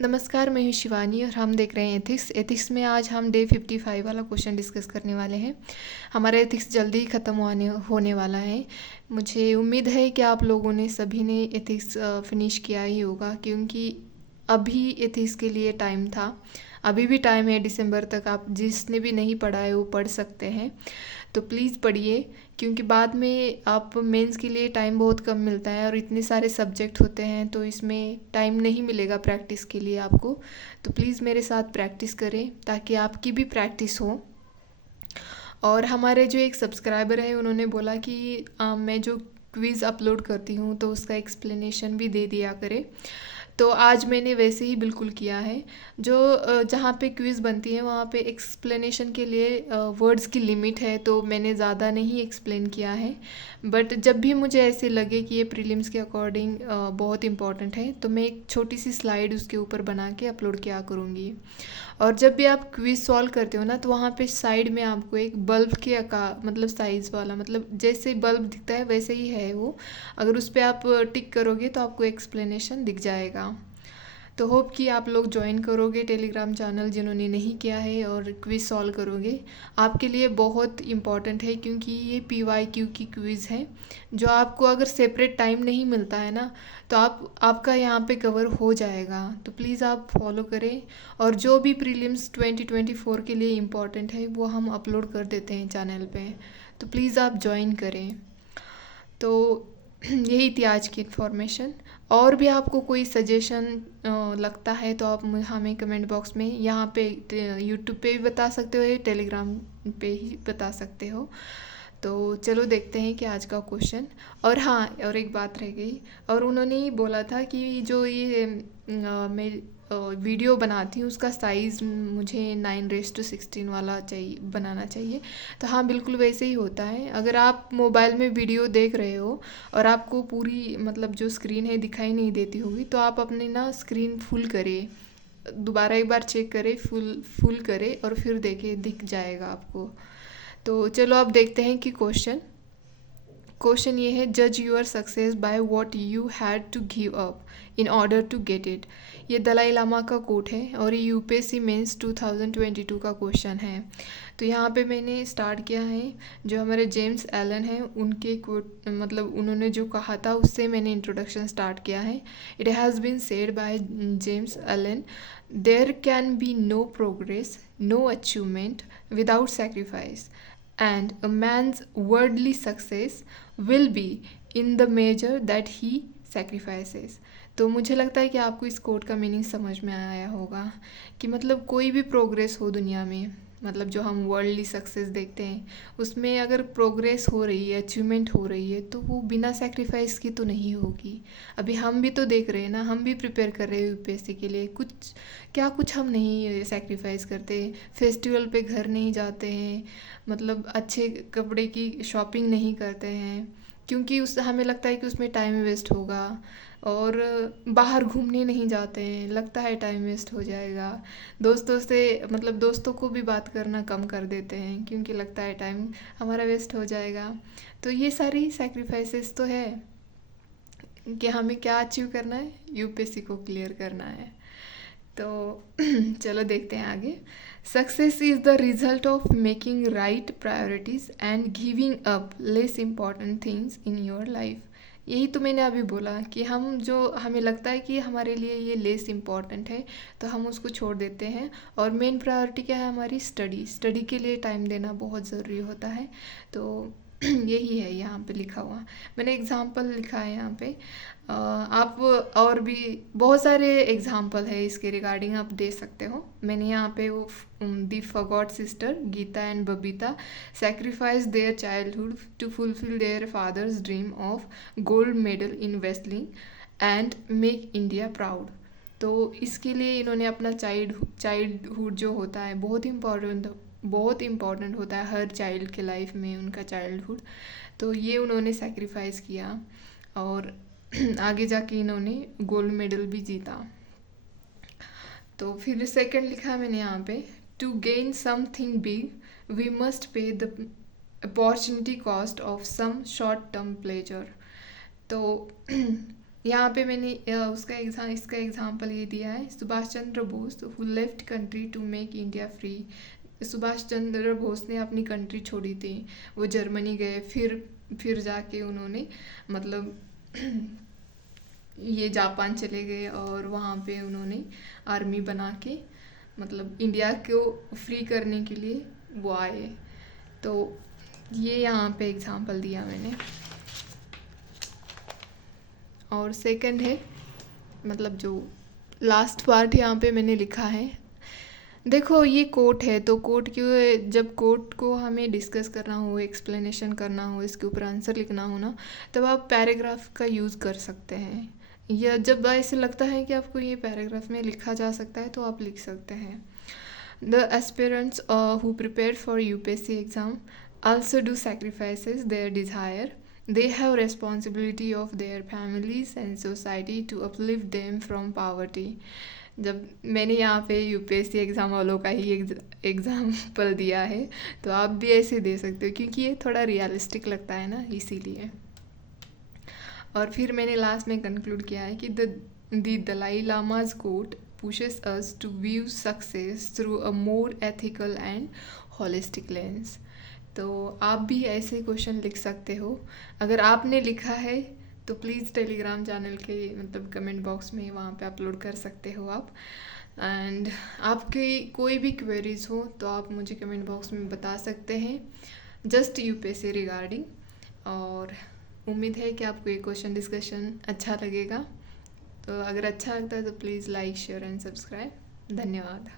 नमस्कार, मैं हूँ शिवानी और हम देख रहे हैं एथिक्स में आज हम डे 55 वाला क्वेश्चन डिस्कस करने वाले हैं। हमारा एथिक्स जल्दी ही ख़त्म होने वाला है। मुझे उम्मीद है कि आप लोगों ने सभी ने एथिक्स फिनिश किया ही होगा, क्योंकि अभी एथिक्स के लिए टाइम था। अभी भी टाइम है, दिसंबर तक आप जिसने भी नहीं पढ़ा है वो पढ़ सकते हैं। तो प्लीज़ पढ़िए, क्योंकि बाद में आप मेंस के लिए टाइम बहुत कम मिलता है और इतने सारे सब्जेक्ट होते हैं, तो इसमें टाइम नहीं मिलेगा प्रैक्टिस के लिए आपको। तो प्लीज़ मेरे साथ प्रैक्टिस करें ताकि आपकी भी प्रैक्टिस हो। और हमारे जो एक सब्सक्राइबर है उन्होंने बोला कि मैं जो क्विज़ अपलोड करती हूँ तो उसका एक्सप्लेनेशन भी दे दिया करे। तो आज मैंने वैसे ही बिल्कुल किया है। जो जहाँ पे क्विज़ बनती है वहाँ पे एक्सप्लेनेशन के लिए वर्ड्स की लिमिट है, तो मैंने ज़्यादा नहीं एक्सप्लेन किया है। बट जब भी मुझे ऐसे लगे कि ये प्रीलिम्स के अकॉर्डिंग बहुत इंपॉर्टेंट है, तो मैं एक छोटी सी स्लाइड उसके ऊपर बना के अपलोड किया करूँगी। और जब भी आप क्विज़ सॉल्व करते हो ना, तो वहाँ पे साइड में आपको एक बल्ब के आकार मतलब साइज़ वाला, मतलब जैसे बल्ब दिखता है वैसे ही है वो। अगर उस पर आप टिक करोगे तो आपको एक्सप्लेनेशन दिख जाएगा। तो होप कि आप लोग ज्वाइन करोगे टेलीग्राम चैनल जिन्होंने नहीं किया है और क्विज़ सॉल्व करोगे। आपके लिए बहुत इम्पॉर्टेंट है, क्योंकि ये PYQ की क्विज़ है जो आपको अगर सेपरेट टाइम नहीं मिलता है ना, तो आपका यहाँ पे कवर हो जाएगा। तो प्लीज़ आप फॉलो करें। और जो भी प्रीलिम्स 2024 के लिए इम्पॉर्टेंट है वो हम अपलोड कर देते हैं चैनल पे, तो प्लीज़ आप ज्वाइन करें। तो यही थी आज की इन्फॉर्मेशन। और भी आपको कोई सजेशन लगता है तो आप हमें कमेंट बॉक्स में यहाँ पे यूट्यूब पे भी बता सकते हो या टेलीग्राम पे ही बता सकते हो। तो चलो देखते हैं कि आज का क्वेश्चन। और हाँ, और एक बात रह गई, और उन्होंने ही बोला था कि जो ये मैं वीडियो बनाती हूँ उसका साइज़ मुझे 9:16 वाला चाहिए, बनाना चाहिए। तो हाँ, बिल्कुल वैसे ही होता है। अगर आप मोबाइल में वीडियो देख रहे हो और आपको पूरी मतलब जो स्क्रीन है दिखाई नहीं देती होगी, तो आप अपने ना स्क्रीन फुल करें, दोबारा एक बार चेक करें, फुल फुल करें और फिर देखें, दिख जाएगा आपको। तो चलो अब देखते हैं कि क्वेश्चन ये है, जज your success by what you had to give up in order to get it. ये दलाई लामा का कोट है और ये UPSC मेंस 2022 का क्वेश्चन है। तो यहाँ पे मैंने स्टार्ट किया है, जो हमारे जेम्स एलन हैं उनके कोट, मतलब उन्होंने जो कहा था उससे मैंने इंट्रोडक्शन स्टार्ट किया है। It has been said by James Allen, there can be no progress, no achievement without sacrifice, and a man's worldly success will be in the measure that he sacrifices। तो मुझे लगता है कि आपको इस coat का मीनिंग समझ में आया होगा कि मतलब कोई भी प्रोग्रेस हो दुनिया में, मतलब जो हम वर्ल्डली सक्सेस देखते हैं उसमें अगर प्रोग्रेस हो रही है, अचीवमेंट हो रही है, तो वो बिना सेक्रीफाइस की तो नहीं होगी। अभी हम भी तो देख रहे हैं ना, हम भी प्रिपेयर कर रहे हैं UPSC के लिए। कुछ हम नहीं सेक्रीफाइस करते। फेस्टिवल पे घर नहीं जाते हैं, मतलब अच्छे कपड़े की शॉपिंग नहीं करते हैं, क्योंकि उस हमें लगता है कि उसमें टाइम वेस्ट होगा। और बाहर घूमने नहीं जाते हैं, लगता है टाइम वेस्ट हो जाएगा। दोस्तों से मतलब दोस्तों को भी बात करना कम कर देते हैं, क्योंकि लगता है टाइम हमारा वेस्ट हो जाएगा। तो ये सारी सैक्रिफाइसेस तो है कि हमें क्या अचीव करना है, UPSC को क्लियर करना है। तो चलो देखते हैं आगे। Success is the result of making right priorities and giving up less important things in your life. यही तो मैंने अभी बोला कि हम जो हमें लगता है कि हमारे लिए ये लेस इम्पॉर्टेंट है, तो हम उसको छोड़ देते हैं। और मेन प्रायोरिटी क्या है हमारी? स्टडी के लिए टाइम देना बहुत ज़रूरी होता है। तो यही है यहाँ पे लिखा हुआ। मैंने एग्ज़ाम्पल लिखा है यहाँ पे। आप और भी बहुत सारे एग्जाम्पल है इसके रिगार्डिंग, आप दे सकते हो। मैंने यहाँ पे वो the forgot sister Geeta and Babita sacrifice their childhood to fulfil their father's dream of gold medal in wrestling and make India proud. तो इसके लिए इन्होंने अपना चाइल्डहुड जो होता है बहुत इम्पॉर्टेंट होता है हर चाइल्ड के लाइफ में, उनका चाइल्डहुड। तो ये उन्होंने सेक्रीफाइस किया और आगे जाके इन्होंने गोल्ड मेडल भी जीता। तो फिर सेकंड लिखा है मैंने यहाँ पे, to gain something big we must pay the opportunity cost of some short term pleasure. तो यहाँ पे मैंने इसका एग्जांपल ये दिया है, Subhash Chandra Bose who left country to make India free. Subhash Chandra Bose ने अपनी कंट्री छोड़ी थी, वो जर्मनी गए, फिर जाके उन्होंने मतलब ये जापान चले गए और वहाँ पे उन्होंने आर्मी बना के मतलब इंडिया को फ्री करने के लिए वो आए। तो ये यहाँ पे एग्जांपल दिया मैंने। और सेकंड है मतलब जो लास्ट पार्ट यहाँ पे मैंने लिखा है, देखो ये कोट है, तो कोट क्यों, जब कोट को हमें डिस्कस करना हो, एक्सप्लेनेशन करना हो, इसके ऊपर आंसर लिखना हो ना, तब आप पैराग्राफ का यूज़ कर सकते हैं। या जब ऐसे लगता है कि आपको ये पैराग्राफ में लिखा जा सकता है तो आप लिख सकते हैं। The aspirants who prepare for UPSC exam also do sacrifices their desire. They have responsibility of their families and society to uplift them from poverty. जब मैंने यहाँ पे यूपीएससी एग्ज़ाम वालों का ही एग्ज़ाम्पल दिया है, तो आप भी ऐसे दे सकते हो क्योंकि ये थोड़ा रियलिस्टिक लगता है ना, इसीलिए। और फिर मैंने लास्ट में कंक्लूड किया है कि the Dalai Lama's quote pushes us to view success through a more ethical and holistic lens. तो आप भी ऐसे क्वेश्चन लिख सकते हो। अगर आपने लिखा है तो प्लीज़ टेलीग्राम चैनल के मतलब कमेंट बॉक्स में वहाँ पे अपलोड कर सकते हो आप। एंड आपकी कोई भी क्वेरीज हो तो आप मुझे कमेंट बॉक्स में बता सकते हैं, जस्ट यूपीएससी रिगार्डिंग। और उम्मीद है कि आपको ये क्वेश्चन डिस्कशन अच्छा लगेगा। तो अगर अच्छा लगता है तो please like share and subscribe. धन्यवाद।